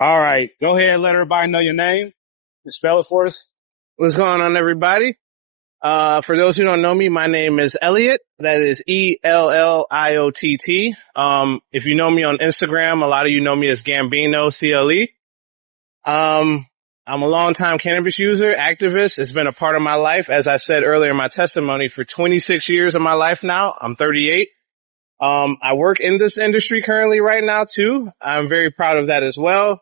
All right. Go ahead and let everybody know your name and spell it for us. What's going on, everybody? For those who don't know me, my name is Elliot. That is Elliott. If you know me on Instagram, a lot of you know me as Gambino, CLE. I'm a longtime cannabis user, activist. It's been a part of my life. As I said earlier in my testimony, for 26 years of my life now. I'm 38. I work in this industry currently right now too. I'm very proud of that as well.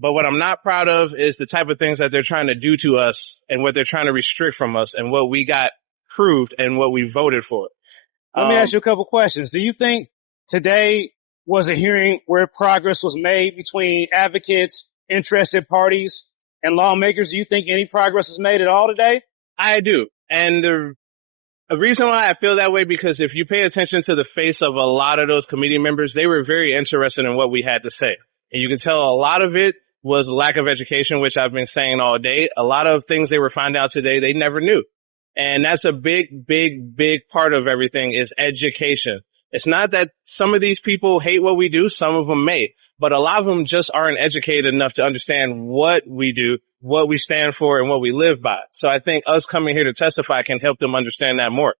But what I'm not proud of is the type of things that they're trying to do to us and what they're trying to restrict from us and what we got proved and what we voted for. Let me ask you a couple questions. Do you think today was a hearing where progress was made between advocates, interested parties, and lawmakers? Do you think any progress was made at all today? I do. And the reason why I feel that way, because if you pay attention to the face of a lot of those committee members, they were very interested in what we had to say. And you can tell a lot of it was lack of education, which I've been saying all day. A lot of things they were finding out today they never knew. And that's a big part of everything is education. It's not that some of these people hate what we do. Some of them may, but a lot of them just aren't educated enough to understand what we do, what we stand for, and what we live by. So I think us coming here to testify can help them understand that more.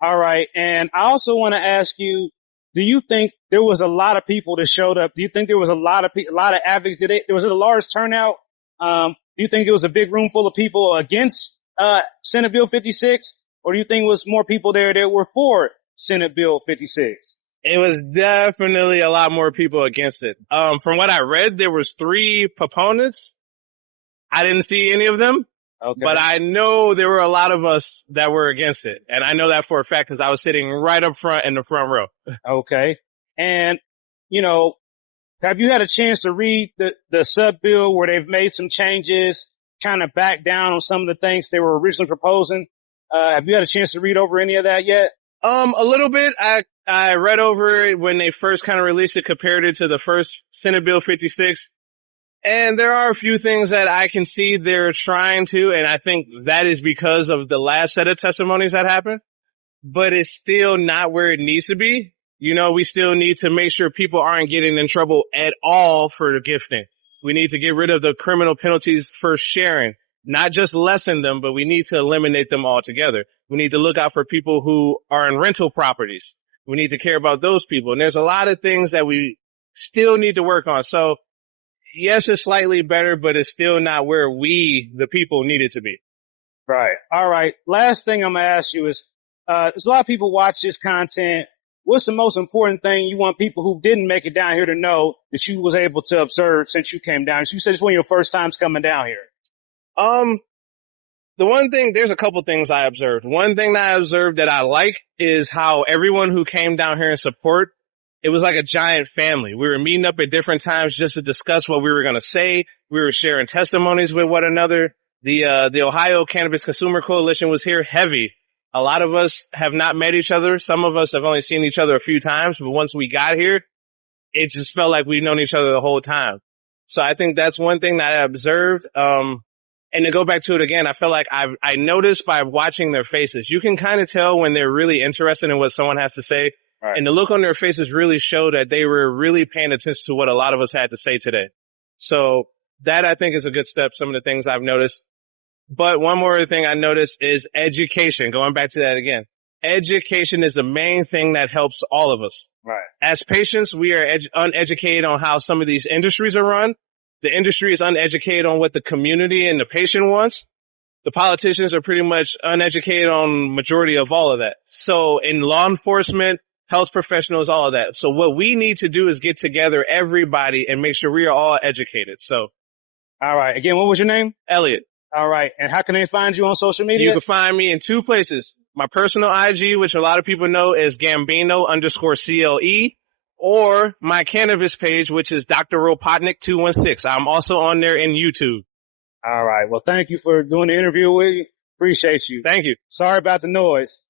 All right. And I also want to ask you, do you think there was a lot of people that showed up? Do you think there was a lot of advocates? Was it a large turnout? Do you think it was a big room full of people against Senate Bill 56? Or do you think it was more people there that were for Senate Bill 56? It was definitely a lot more people against it. From what I read, there was 3 proponents. I didn't see any of them. Okay. But I know there were a lot of us that were against it. And I know that for a fact because I was sitting right up front in the front row. Okay. And, have you had a chance to read the sub bill where they've made some changes, kind of back down on some of the things they were originally proposing? Have you had a chance to read over any of that yet? A little bit. I read over it when they first kind of released it, compared it to the first Senate Bill 56. And there are a few things that I can see they're trying to, and I think that is because of the last set of testimonies that happened, but it's still not where it needs to be. We still need to make sure people aren't getting in trouble at all for gifting. We need to get rid of the criminal penalties for sharing, not just lessen them, but we need to eliminate them altogether. We need to look out for people who are in rental properties. We need to care about those people. And there's a lot of things that we still need to work on. So yes, it's slightly better, but it's still not where we, the people, need it to be. Right. All right. Last thing I'm going to ask you is, there's a lot of people watch this content. What's the most important thing you want people who didn't make it down here to know that you was able to observe since you came down? You said it's one of your first times coming down here. The one thing, there's a couple things I observed. One thing that I observed that I like is how everyone who came down here in support, it was like a giant family. We were meeting up at different times just to discuss what we were going to say. We were sharing testimonies with one another. The Ohio Cannabis Consumer Coalition was here heavy. A lot of us have not met each other. Some of us have only seen each other a few times, but once we got here, it just felt like we've known each other the whole time. So I think that's one thing that I observed. And to go back to it again, I feel like I noticed by watching their faces, you can kind of tell when they're really interested in what someone has to say. Right. And the look on their faces really showed that they were really paying attention to what a lot of us had to say today. So that I think is a good step, some of the things I've noticed. But one more thing I noticed is education. Going back to that again. Education is the main thing that helps all of us. Right. As patients, we are uneducated on how some of these industries are run. The industry is uneducated on what the community and the patient wants. The politicians are pretty much uneducated on majority of all of that. So in law enforcement, health professionals, all of that. So what we need to do is get together everybody and make sure we are all educated. So. All right. Again, what was your name? Elliot. All right. And how can they find you on social media? You can find me in 2 places. My personal IG, which a lot of people know is Gambino_CLE, or my cannabis page, which is Dr. Ropotnik 216. I'm also on there in YouTube. All right. Well, thank you for doing the interview with me. Appreciate you. Thank you. Sorry about the noise.